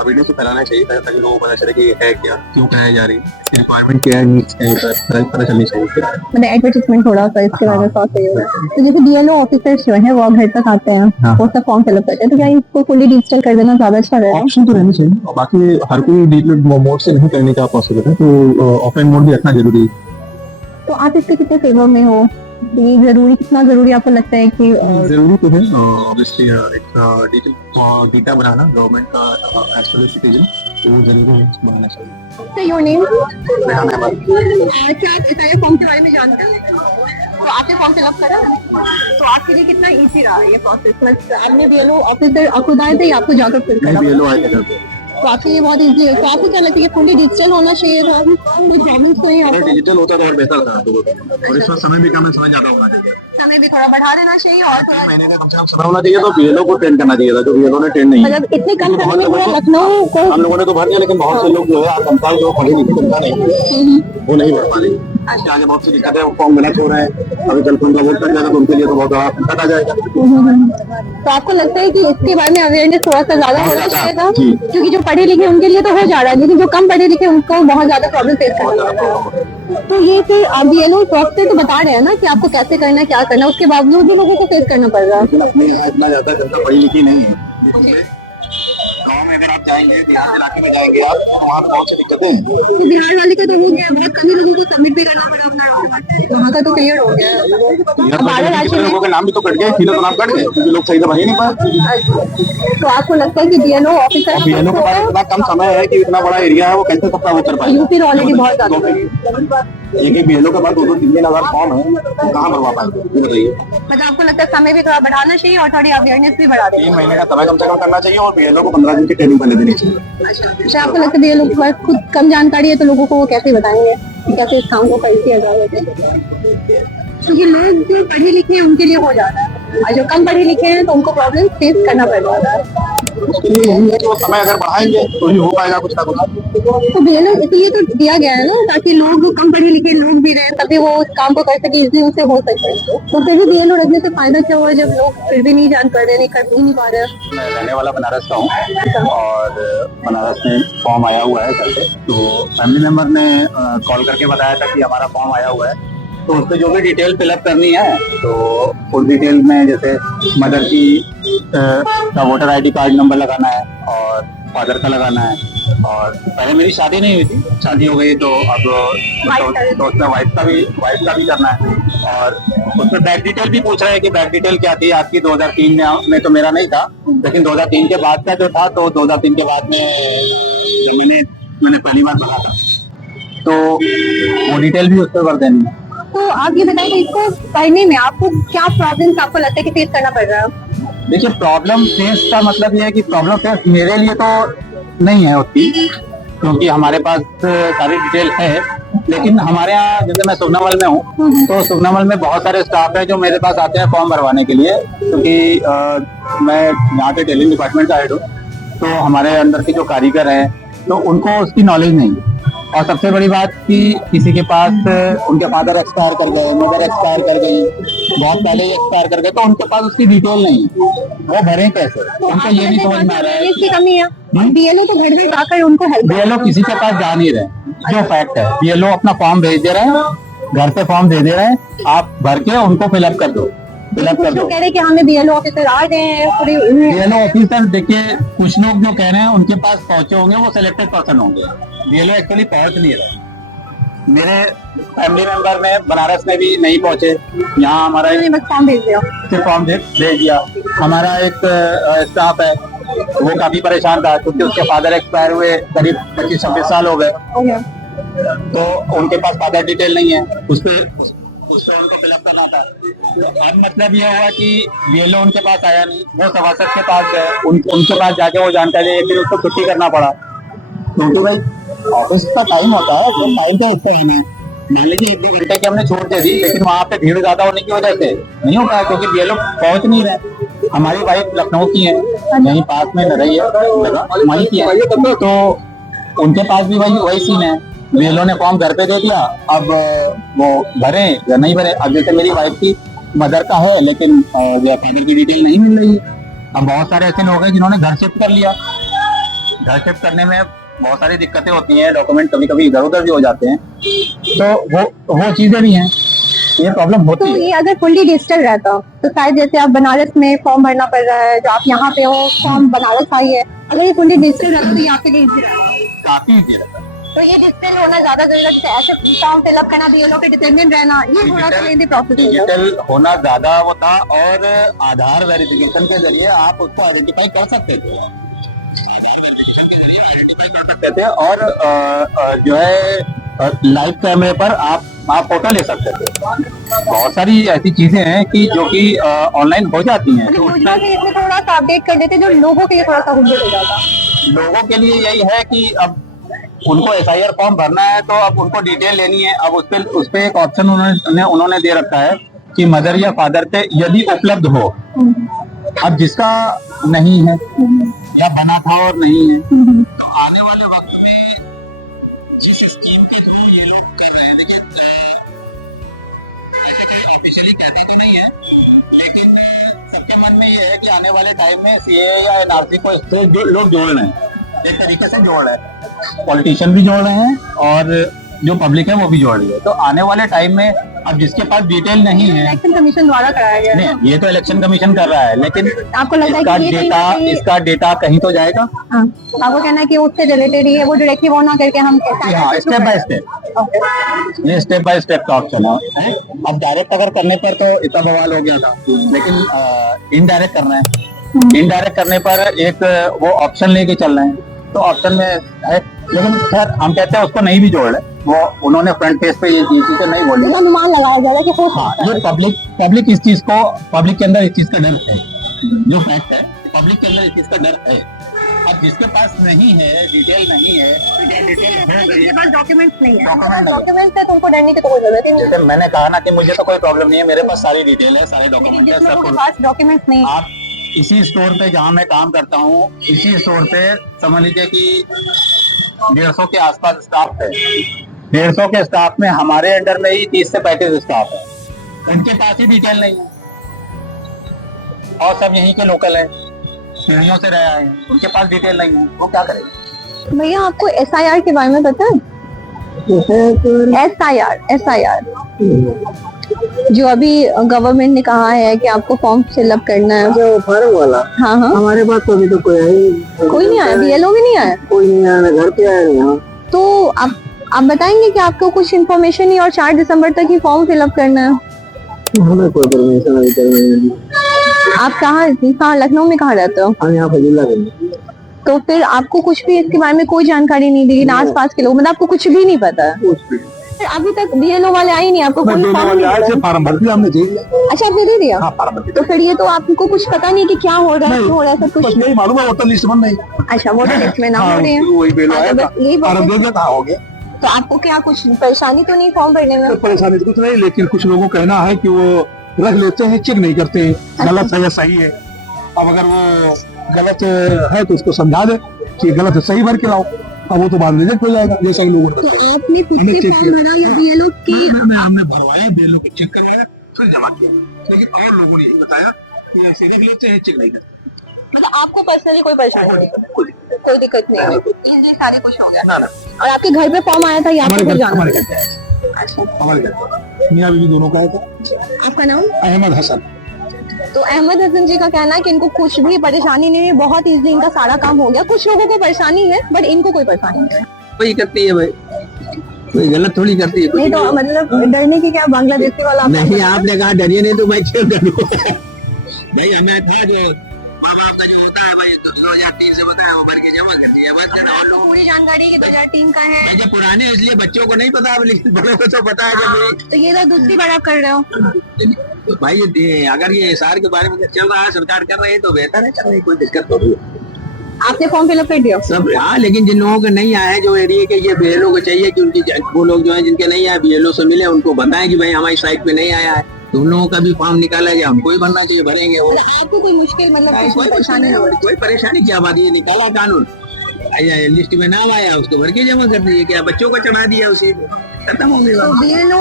अवेयरनेस तो फैलाना चाहिए ताकि लोगों को पता चले कि ये है क्या, क्यों कराई जा रही है, रिक्वायरमेंट क्या है, नीड्स क्या है, पता चलनी चाहिए। मतलब एडवर्टाइजमेंट थोड़ा सा इसके बारे में थोड़ा सही होगा। तो जैसे बीएलओ ऑफिसर्स जो है वो घर तक आते हैं, हाँ। वो सब फॉर्म फिलअप करते हैं, तो क्या इसको फुली डिजिटल कर देना ज्यादा अच्छा रहेगा? ऑप्शन तो रहनी चाहिए, और बाकी हर कोई डिजिटल मोड से नहीं करने का पॉसिबल है, तो ऑफलाइन मोड भी रखना जरूरी है। तो आप इसके कितने फेवर में हो? ये जरूरी, कितना जरूरी आपको लगता है कि जरूरी तो है ऑब्वियसली एक डिजिटल डेटा बनाना गवर्नमेंट का एज पर सिटीजन, तो वो जरूरी है, बनाना चाहिए। Your name? रेहान अहमद। क्या आप इस फॉर्म के बारे में जानते हैं? तो आपने फॉर्म फिलअप करा, तो आपके लिए कितना इजी रहा ये प्रोसेस? मतलब आपने बीएलओ ऑफिसर खुद आए थे या आपको जाकर फिल नहीं, करना? बीएलओ आए थे घर पे। तो आपके लिए बहुत इजी है। तो आपको क्या लगता है कि फुली डिजिटल होना चाहिए था? कोई प्रॉब्लम तो नहीं अगर आपको? डिजिटल होता तो और बेहतर था, और इस वक्त समय भी कम है, समय ज्यादा होना चाहिए। समय भी थोड़ा बढ़ा देना चाहिए और थोड़ा, महीने का कम से कम समय होना चाहिए, तो बीएलओ को ट्रेन करना चाहिए था, जो बीएलओ ने ट्रेन नहीं किया। मतलब इतने कम समय में पूरा लखनऊ को हम लोगों ने तो भर दिया, लेकिन बहुत से लोग जो है जनता जो पढ़ी लिखी जनता नहीं वो नहीं भर पा रही। इसके आगे बहुत सी दिक्कत है, वो फॉर्म गलत हो रहे हैं, अभी कल को वोट कर जाएगा तो उनके लिए तो बहुत बड़ा संकट आ जाएगा। तो आपको लगता है कि इसके बारे में अवेयरनेस थोड़ा सा ज्यादा होना चाहिए था? जी। क्योंकि जो पढ़े लिखे उनके लिए तो हो जा रहा है, लेकिन जो कम पढ़े लिखे उनको बहुत ज्यादा प्रॉब्लम फेस करना पड़ रहा है। तो ये फिर आप बीएलओ सॉफ्टवेयर तो बता रहे हैं ना कि आपको कैसे करना है, क्या करना है, उसके बावजूद भी लोगों को फेस करना पड़ रहा है। लेकिन अपने यहाँ इतना ज्यादा जनता पढ़ी लिखी नहीं है। गाँव में अगर आप जाएंगे, देहात इलाके में जाएंगे आप, तो वहाँ पे बहुत सी दिक्कतें हैं। तो बिहार वाले का तो हो गया, बहुत कम ही लोगों को सबमिट भी करना पड़ा अपना, वहाँ का तो क्लियर हो गया। अब बारह राज्य कितने लोगों के नाम भी तो कट गए, तीनों तो नाम कट गए, क्योंकि लोग सही से भर ही नहीं पाए। तो आपको लगता है कि बीएलओ ऑफिसर बीएलओ के पास इतना कम समय है कि इतना बड़ा एरिया है, वो कैसे सबका वो कर पाएगा? यूपी ऑलरेडी बहुत ज्यादा, एक बीएलओ के पास 2-3 हजार फॉर्म है, तो कहाँ भरवा पाएंगे, ये बताइए। मतलब आपको लगता है समय भी थोड़ा बढ़ाना चाहिए और थोड़ी अवेयरनेस भी बढ़ा देनी 3 महीने का समय कम से कम करना चाहिए, और बीएलओ को 15 दिन की ट्रेनिंग पहले देनी चाहिए। चाहिए? अच्छा, आपको लगता है बीएलओ के पास खुद कम जानकारी है, तो लोगों को वो कैसे बताएंगे कि कैसे इस काम को कर किया जाए? तो ये लोग जो पढ़े लिखे हैं उनके लिए हो जाता है, और जो कम पढ़े लिखे हैं तो उनको प्रॉब्लम फेस करना पड़ जाता है। उसके लिए यही है कि वो समय अगर बढ़ाएंगे तो ही हो पाएगा कुछ ना कुछ। तो बीएलओ इसलिए तो दिया गया है ना, ताकि लोग कम पढ़े लिखे लोग भी रहे, तभी वो उस काम को कर सके, इजली उससे हो सके। तो फिर भी बीएलओ रखने से फायदा क्या हुआ जब लोग फिर भी नहीं जान पा रहे, नहीं कर भी नहीं पा रहे? मैं रहने वाला बनारस का हूँ, और बनारस में फॉर्म आया हुआ है कल से, तो फैमिली मेंबर ने कॉल करके बताया था कि हमारा फॉर्म आया हुआ है, तो उस पर जो भी डिटेल फिलअप करनी है, तो उस डिटेल में जैसे मदर का वोटर आईडी कार्ड नंबर लगाना है, और फादर का लगाना है, और पहले मेरी शादी नहीं हुई थी, शादी हो गई तो अब तो उसमें वाइफ का भी करना है, और उसमें बैंक डिटेल भी पूछ रहे हैं कि बैंक डिटेल क्या थी आपकी 2003 में, तो मेरा नहीं था, लेकिन 2003 के बाद का जो था, तो 2003 के बाद में जब मैंने पहली बार भरा था, तो वो डिटेल भी उस पर भर देनी है। तो आप ये बताइए इसको पढ़ने में आपको क्या प्रॉब्लम्स आपको लगता है कि फेस करना पड़ रहा है? देखिए, प्रॉब्लम फेस का मतलब ये है कि प्रॉब्लम फेस मेरे लिए तो नहीं है उतनी, क्योंकि हमारे पास सारी डिटेल है, लेकिन हमारे यहाँ जैसे मैं सुगनामल में हूँ, तो सुगनामल में बहुत सारे स्टाफ है जो मेरे पास आते हैं फॉर्म भरवाने के लिए, क्योंकि मैं यहाँ के टेलिंग डिपार्टमेंट का हेड हूँ, तो हमारे अंदर के जो कारीगर हैं तो उनको उसकी नॉलेज नहीं है। और सबसे बड़ी बात कि किसी के पास उनके फादर एक्सपायर कर गए, मदर एक्सपायर कर गई, बहुत पहले ही एक्सपायर कर गए, तो उनके पास उसकी डिटेल नहीं है, वो भरे कैसे? उनको ये नहीं समझ में आ रहा है। इसकी कमी है, बीएलओ तो घर घर जाकर उनको हेल्प, बीएलओ किसी के पास जा नहीं रहे, जो फैक्ट है, बीएलओ अपना फॉर्म भेज दे रहे हैं, घर पे फॉर्म दे दे रहे हैं, आप भर के उनको फिलअप कर दो, फिलअप कर दो। कह रहे हैं कि हमें बीएलओ ऑफिसर आ गए हैं पूरी। बीएलओ ऑफिसर देखिए, कुछ लोग जो कह रहे हैं उनके पास पहुंचे होंगे, वो सिलेक्टेड पर्सन होंगे, बीएलओ एक्चुअली पहुंच नहीं रहे। मेरे फैमिली मेंबर में बनारस में भी नहीं पहुंचे, यहाँ हमारा बस फॉर्म भेज दिया, सिर्फ फॉर्म भेज दिया। हमारा एक स्टाफ है, वो काफी परेशान था, क्योंकि उसके फादर एक्सपायर हुए करीब 25-26 साल हो गए, तो उनके पास फादर डिटेल नहीं है, उस पे उनको फिलअप करना था। अब मतलब ये हुआ कि बीएलओ उनके पास आया नहीं, वो सभासद के पास गए, उनके पास जाके वो जानकारी है, फिर उसको छुट्टी करना पड़ा, क्योंकि भाई ऑफिस का टाइम होता है, तो टाइम का हिस्सा ही नहीं। मान लीजिए 1-2 घंटे की हमने छूट दे दी, लेकिन वहाँ पे भीड़ ज्यादा होने की वजह से नहीं हो पाया, क्योंकि बीएलओ पहुंच नहीं रहे। हमारी वाइफ लखनऊ की है, यहीं पास में रही है, वहीं की है, तो उनके पास भी वही सीन है, बीएलओ ने फॉर्म घर पे दे दिया, अब वो भरे या नहीं भरे। अब जैसे मेरी वाइफ की मदर का है, लेकिन फादर की डिटेल नहीं मिल रही, अब बहुत सारे ऐसे लोग हैं जिन्होंने घर शिफ्ट कर लिया, घर शिफ्ट करने में बहुत सारी दिक्कतें होती हैं, डॉक्यूमेंट कभी कभी इधर उधर भी हो जाते हैं, तो वो चीजें भी हैं, ये प्रॉब्लम तो होती है। ये अगर फुल्ली डिजिटल रहता तो शायद जैसे आप बनारस में फॉर्म भरना पड़ रहा है, जो आप यहाँ पे हो फॉर्म बनारस आई है, अगर ये फुल्ली डिजिटल रहता तो ये आपके लिए easy रहता। काफी ईजी रहता है। तो ये डिजिटल होना ज्यादा जरूरत है, ऐसे फॉर्म फिलअप करना, बीएलओ के डिपेंडेंट रहना, ये थोड़ा सा लेंदी प्रोसेस है। डिजिटल होना ज्यादा वो था, और आधार वेरिफिकेशन के जरिए आप उसको आइडेंटिफाई कर सकते थे, और जो है लाइव कैमरे पर आप फोटो ले सकते थे। बहुत सारी ऐसी चीजें हैं कि जो कि ऑनलाइन हो जाती हैं, तो योजना से इसमें थोड़ा सा अपडेट कर देते जो लोगों के लिए थोड़ा सा हुज्जत हो जाता। लोगों के लिए यही है कि अब उनको एसआईआर फॉर्म भरना है, तो अब उनको डिटेल लेनी है। अब उस पे एक ऑप्शन उन्होंने दे रखा है कि मदर या फादर पे यदि उपलब्ध हो। अब जिसका नहीं है या बना था और नहीं है, तो आने वाले वक्त में जिस स्कीम के थ्रू ये लोग कर रहे हैं, देखिए ऑफिशियली कहता तो नहीं है, लेकिन सबके मन में ये है कि आने वाले टाइम में सीए या एनआरसी को इससे लोग जोड़ रहे हैं, एक तरीके से जोड़ रहे हैं, पॉलिटिशियन भी जोड़ रहे हैं और जो पब्लिक है वो भी जोड़ रही है। तो आने वाले टाइम में अब जिसके पास डिटेल नहीं है, इलेक्शन कमीशन द्वारा कराया गया है। नहीं, ये तो इलेक्शन कमीशन कर रहा है, लेकिन आपको लगता है इसका कि ये कहीं डेटा ना कहीं- इसका डेटा कहीं तो जाएगा। हाँ, आपको कहना है कि उससे रिलेटेड ही है, वो डायरेक्टली वो ना करके हम हाँ, स्टेप बाय स्टेप, ये स्टेप बाय स्टेप का ऑप्शन है। अब डायरेक्ट अगर करने पर तो इतना बवाल हो गया था, लेकिन इनडायरेक्ट करना है, इनडायरेक्ट करने पर एक वो ऑप्शन लेके चल रहे हैं, तो ऑप्शन में है, लेकिन खैर हम कहते हैं उसको नहीं भी जोड़ रहे, वो उन्होंने फ्रंट पेज पे ये चीजें नहीं बोली। अनुमान लगाया जा रहा है कि हो हाँ, सकता है। ये पब्लिक इस चीज को, पब्लिक के अंदर इस चीज का डर है, जो फैक्ट है, पब्लिक के अंदर इस चीज का डर है। अब जिसके पास नहीं है, डिटेल नहीं है, डिटेल हो गई जिनके पास डॉक्यूमेंट्स नहीं है, डॉक्यूमेंट नहीं है। डॉक्यूमेंट्स है तो उनको डरने की तो कोई जरूरत ही नहीं है। जैसे मैंने कहा ना कि मुझे तो कोई प्रॉब्लम नहीं है, मेरे पास सारी डिटेल है, सारे लेकिन डॉक्यूमेंट जिन है, लोगों सब के कुछ। पास डॉक्यूमेंट्स नहीं है, आप इसी स्टोर पे जहाँ मैं काम करता हूँ, इसी स्टोर पे समझ लीजिए कि 150 के आसपास स्टाफ है। 150 के स्टाफ में हमारे अंडर में ही 30 से 35 स्टाफ है, उनके पास ही डिटेल नहीं है, और सब यहीं के लोकल है, पीढ़ियों से रहे आए हैं, उनके पास डिटेल नहीं है, वो क्या करेंगे। भैया आपको एसआईआर के बारे में पता है? एसआईआर जो अभी गवर्नमेंट ने कहा है कि आपको फॉर्म फिलअप करना है। जो फॉर्म वाला, हाँ हाँ, हमारे पास तो अभी तो कोई है, कोई नहीं आया, बीएलओ भी नहीं आया। कोई नहीं आया, घर पे आया नहीं। तो आप बताएंगे कि आपको कुछ इन्फॉर्मेशन नहीं और 4 दिसंबर तक ही फॉर्म फिलअप करना है? हमें कोई परमिशन अभी तक नहीं मिली। आप कहाँ लखनऊ में कहाँ रहते हो? हम यहाँ फजीला में। तो फिर आपको कुछ भी इसके बारे में कोई जानकारी नहीं दी, आस पास के लोग, मतलब आपको कुछ भी नहीं पता है? फिर अभी तक बीएलओ वाले आए नहीं, आपको कोई फॉर्म नहीं मिला? फार्म भर दिया हमने, दे दिया। अच्छा, आपने दे दिया? हाँ, फार्म भर दिया। तो फिर ये तो आपको कुछ पता नहीं कि क्या हो रहा है, क्यों हो रहा है, सब कुछ? बस यही मालूम है, वोटर लिस्ट बन नहीं। अच्छा, वोटर लिस्ट में नाम हो रहे हैं। वही बेलो हाँ, आया तो था, बस यही बात फार्म है। दे दिया था, हो गया। तो आपको क्या कुछ परेशानी तो नहीं फॉर्म भरने में? कोई परेशानी तो कुछ नहीं, लेकिन कुछ लोगों का कहना है कि वो रख लेते हैं, चेक नहीं करते हैं, गलत है या सही है। अब अगर वो गलत है तो उसको समझा दे कि गलत है, सही भर के लाओ, अब वो तो बाद में रिजेक्ट हो जाएगा, जैसा कि लोगों ने तो बताया। आपने खुद हमने से चेक फॉर्म भरा या बीएलओ की? हमने भरवाया, बेलों को चेक करवाया, फिर जमा किया, लेकिन और लोगों ने यही बताया कि ऐसे रख लेते हैं, चेक नहीं करते। मतलब आपको पर्सनली कोई परेशानी नहीं, कोई दिक्कत नहीं है, इजीली सारे कुछ हो गया। ना ना, और आपके घर पे फॉर्म आया था या आपको जाना हमारे पड़ा? घर पे, हमारे घर पे मियाँ बीवी दोनों का आया था। आपका नाम? अहमद हसन। तो अहमद हसन जी का कहना है कि इनको कुछ भी परेशानी नहीं है, बहुत इजीली इनका सारा काम हो गया। कुछ लोगों को परेशानी है बट इनको कोई परेशानी नहीं है। वही करती है भाई, कोई गलत थोड़ी करती है। नहीं तो मतलब डरने की क्या, बांग्लादेशी वाला नहीं, आपने कहा डरिए नहीं तो मैं क्यों डरूं? भाई हमें था जो माँ बाप का जो होता है भाई, 2003 से बताया, वो भर के जमा कर दिया, बस कर। और लोग पूरी जानकारी 2003 का है। जो पुराने हैं, इसलिए बच्चों को नहीं पता, लेकिन बड़ों को तो पता है कि तो ये तो दूसरी बार आप कर रहे हो। भाई ये अगर ये एसआर के बारे में चल रहा है, सरकार कर रही है तो बेहतर है, चल रही, कोई दिक्कत तो नहीं है। आपने फॉर्म फिलअप कर दिया सब? हाँ, लेकिन जिन लोगों के नहीं आए, जो एरिया के ये बीएलओ को चाहिए कि उनकी, वो लोग जो है जिनके नहीं आए, बीएलओ से मिले, उनको बताएं कि भाई हमारी साइट पे नहीं आया है, तो उन लोगों का भी फॉर्म निकाला गया, हमको ही भरना चाहिए, भरेंगे वो। आपको कोई मुश्किल मतलब कोई परेशानी नहीं, कोई परेशानी क्या बात, ये निकाला कानून, लिस्ट में नाम आया, उसको भर के जमा कर दिए, क्या बच्चों को चढ़ा दिया, उसी को खत्म हो गया। बीएलओ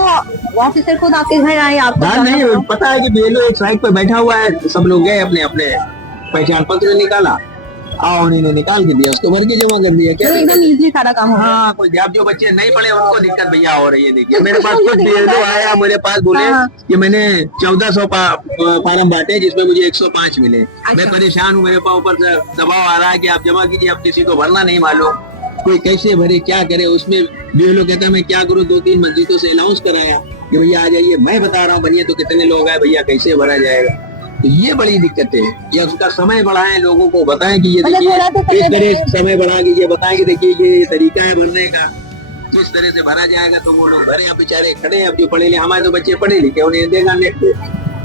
ऑफिसर खुद आपके घर आए, आपको बात नहीं, पता है कि बीएलओ एक साइड पर बैठा हुआ है, सब लोग गए अपने अपने पहचान पत्र निकाला और उन्होंने निकाल के दिया, उसको भर के जमा कर दिया। क्या तो एकदम इजी सारा काम हो गया। हाँ, कोई अब जो बच्चे नहीं पढ़े उनको दिक्कत भैया हो रही है। देखिए मेरे पास खुद बीएलओ आया, मेरे पास बोले कि मैंने 1400 फार्म बांटे जिसमें मुझे 105 मिले। मैं परेशान हूँ, मेरे पास ऊपर से दबाव आ रहा है कि आप जमा कीजिए, अब किसी को भरना नहीं मालूम, कोई कैसे भरे क्या करे। उसमें बीएलओ कहता है मैं क्या करूँ, 2-3 मस्जिदों से अनाउंस कराया कि भैया आ जाइए। मैं बता रहा हूँ भैया तो कितने लोग आए भैया, कैसे भरा जाएगा। तो ये बड़ी दिक्कत है। या उसका समय बढ़ाएं, लोगों को बताएं कि ये देखिए इस तरह समय बढ़ा के ये बताएं कि देखिए ये तरीका है भरने का, किस तरह से भरा जाएगा। तो वो लोग भरे, अब बेचारे खड़े, अब जो पढ़े लिखे, हमारे तो बच्चे पढ़े लिखे, उन्हें देगा नेट पे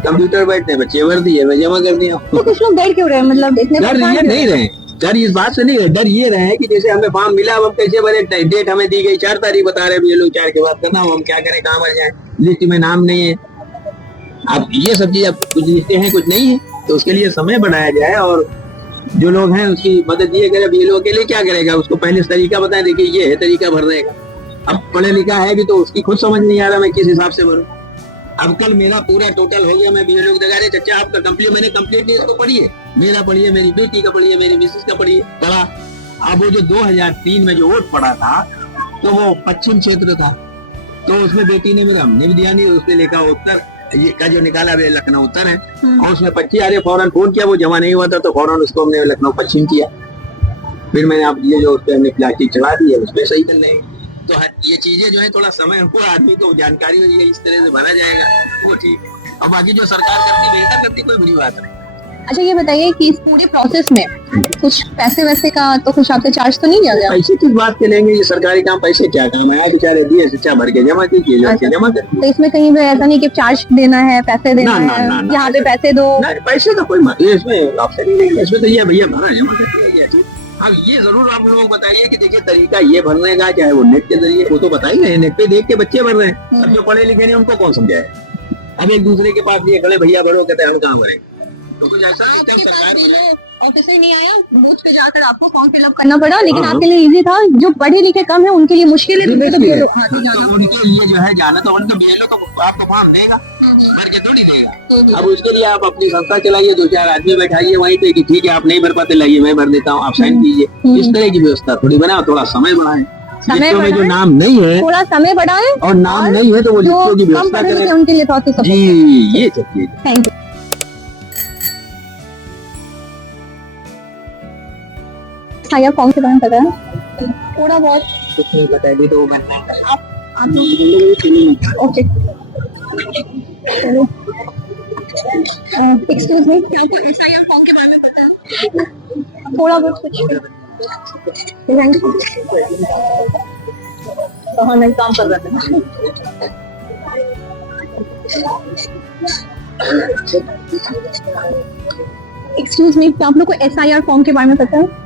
कंप्यूटर बैठने, बच्चे भर दिए, मैं जमा कर दिया। तो कुछ लोग डर क्यों रहे, मतलब देखने डर ये नहीं रहे, डर इस बात से नहीं है, डर ये रहे कि जैसे हमें फॉर्म मिला, अब हम कैसे भरे, डेट हमें दी गई 4 तारीख बता रहे, ये लोग 4 के बाद करना, हम क्या करें, कहाँ भर जाए, लिस्ट में नाम नहीं है। अब ये सब चीज, अब कुछ लिस्टें हैं कुछ नहीं है, तो उसके लिए समय बढ़ाया जाए और जो लोग हैं उसकी मदद ये करे। अब ये लोग के लिए क्या करेगा, उसको पहले तरीका बताएं, देखिए ये है तरीका भरने का। अब पढ़े लिखा है भी तो उसकी खुद समझ नहीं आ रहा मैं किस हिसाब से भरूं। अब कल मेरा पूरा टोटल हो गया, मैं बीएलओ को दिखा रहे, चाचा आपका कंप्लीट, मैंने कंप्लीट नहीं, इसको पढ़िए, मेरा पढ़िए, मेरी बेटी का पढ़िए, मेरी मिसेस का पढ़िए, पढ़ा। अब वो जो 2003 में जो वोट पड़ा था तो वो पश्चिम क्षेत्र था, तो उसमें बेटी ने मेरा हमने भी दिया नहीं, उसने लिखा उत्तर ये का जो निकाला वे लखनऊ उत्तर है, और उसमें 25 आ रहे, फौरन फोन किया, वो जमा नहीं हुआ था तो फौरन उसको हमने लखनऊ पश्चिम किया। फिर मैंने आप ये जो उस पे हमने प्लास्टिक चढ़ा दी है उस पे सही कर लेंगे। तो ये चीजें जो है थोड़ा समय हमको आदमी को जानकारी हो जाए, इस तरह से भरा जाएगा वो ठीक है। और बाकी जो सरकार करती बेहतर करती, कोई बुरी बात नहीं। अच्छा ये बताइए कि इस पूरे प्रोसेस में कुछ पैसे वैसे का तो कुछ आपसे चार्ज तो नहीं लिया गया? पैसे किस बात के लेंगे, ये सरकारी काम, पैसे क्या काम है, बेचारे दिए शिक्षा भर के जमा कीजिए, जमा कर। तो इसमें कहीं भी ऐसा नहीं कि चार्ज देना है, पैसे देना ना, है, ना, ना, यहाँ पे पैसे दो? पैसे का कोई इसमें ऑप्शन ही नहीं है, इसमें तो ये भैया भरा जमा कर दिया। अब ये जरूर आप लोगों को बताइए कि देखिए तरीका ये भरने का, चाहे वो नेट के जरिए, वो तो बताइए, नेट पे देख के बच्चे भर रहे हैं। अब जो पढ़े लिखे नहीं उनको कौन समझाए, अब एक दूसरे के पास लिए खड़े, भैया भरो, कहते हैं हम कहाँ भरे। तो कुछ ऐसा ऑफिस में नहीं आया, बूथ पे जाकर आपको फॉर्म फिलअप करना पड़ा, लेकिन आपके लिए इजी था। जो पढ़े लिखे कम है उनके लिए मुश्किल है, उनके लिए जो है जाना, तो उनका बीएलओ तो आपको फॉर्म देगा, भर के थोड़ी देगा। अब उसके लिए आप अपनी संस्था चलाइए, 2-4 आदमी बैठाइए वहीं पे कि ठीक है आप नहीं भर पाते, लाइए मैं भर देता हूँ, आप साइन कीजिए। इस तरह की व्यवस्था थोड़ी बनाओ, थोड़ा समय बढ़ाएं। लिस्टों में जो नाम नहीं है थोड़ा समय बढ़ाएं, और नाम नहीं है तो वो लिस्टों की व्यवस्था करें, उनके लिए थोड़ा जी ये चाहिए। Thank you. हाँ फॉर्म के बारे में पता है थोड़ा बहुत? कुछ नहीं पता है, तो आप ओके, एक्सक्यूज मी, क्या आपको एसआईआर फॉर्म के बारे में पता है? थोड़ा बहुत कुछ? तो हम काम कर रहे हैं। एक्सक्यूज मी, क्या आप लोग को एसआईआर फॉर्म के बारे में पता है?